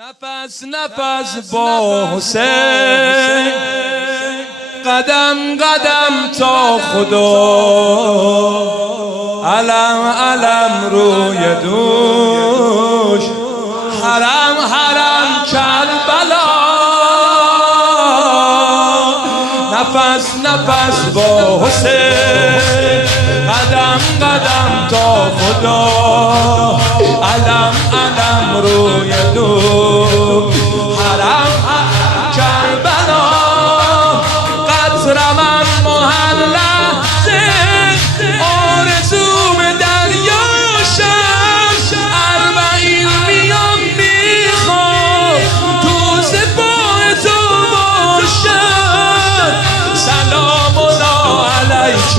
نفس نفس با حسین، قدم قدم تا خدا، علم علم روی دوش، حرم حرم کربلا. نفس نفس با حسین، قدم قدم تا خدا، علم علم روی دوش، حرم حرم کربلا. قطرم اما هر لحظه آرزوم دریاشم، 40 میام میخوام تو سپاه تو باشم. سلام الله علیک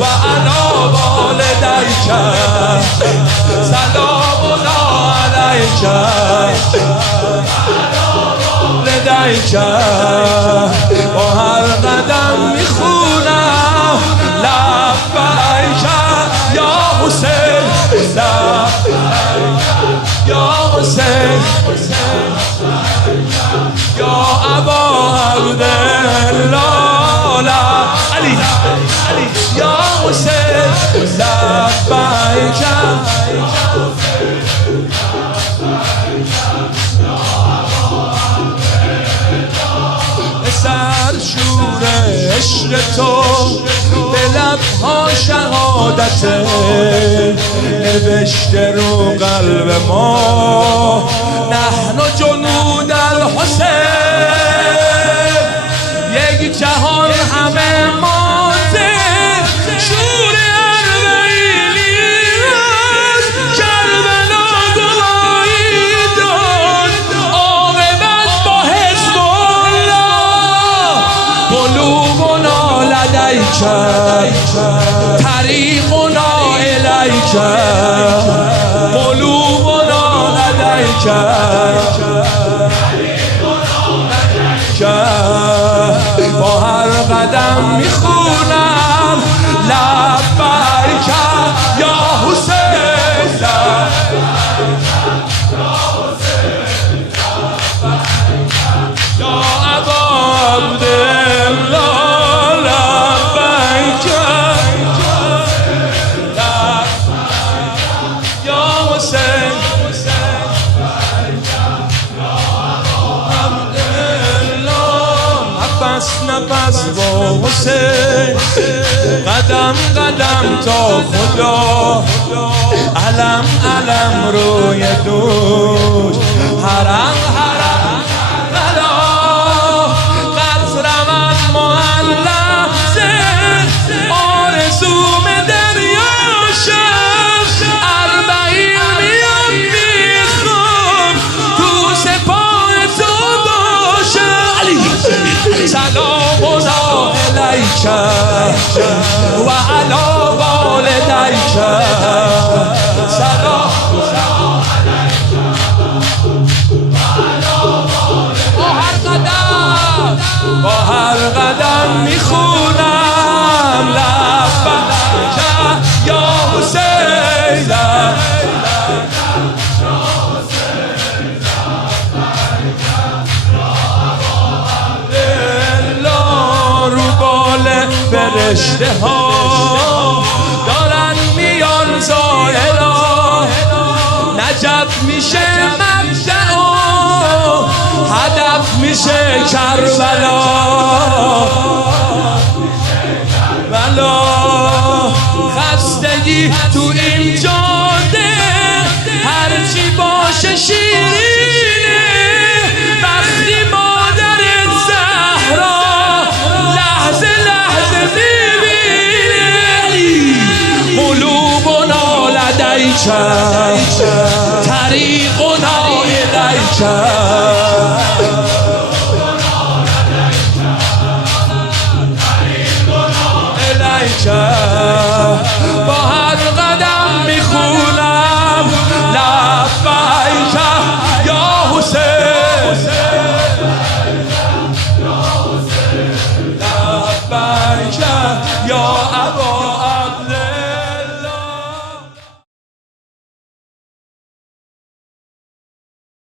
و علی والدیک، سلام الله علیک والدیک. با هر قدم میخونم لبیک یا حسین، لبیک یا حسین، یا ابا عبدالله، علی یا حسین، لبیک. سرشور عشق تو به لبها شهادته، نوشته رو قلب ما نحن جنود الحسین. یک جهان همه مانده، شور 40 است، کربلا گواهی داد. عاقبت با حزب الله، قلوبنا لدیک، طریقنا الیک، قلوبنا لدیک. با هر قدم میخونم لبیک یا حسین، یا ابا عبدالله، لبیک یا حسین. نفس با حسین، قدم قدم تا خدا، علم علم روی دوش، حرم حرم بلا. قطرم اما هر لحظه آرزوم دریاشم، 40 میام میخوام تو سپاه تو باشم. سلام الله علیک و علی والدیک، سلام الله علیک و علی والدیک. با هر قدم میخونم لبیک یا حسین، فرشته ها دارن میان زائرا. نجف میشه مبدأ و هدف میشه کربلا. بلا خستگی تو این جاده، هرچی باشه شیرینه. وقتی مادرت زهرا لحظه لحظه میبینی، قلوبنا لدیک، طریقنا الیک.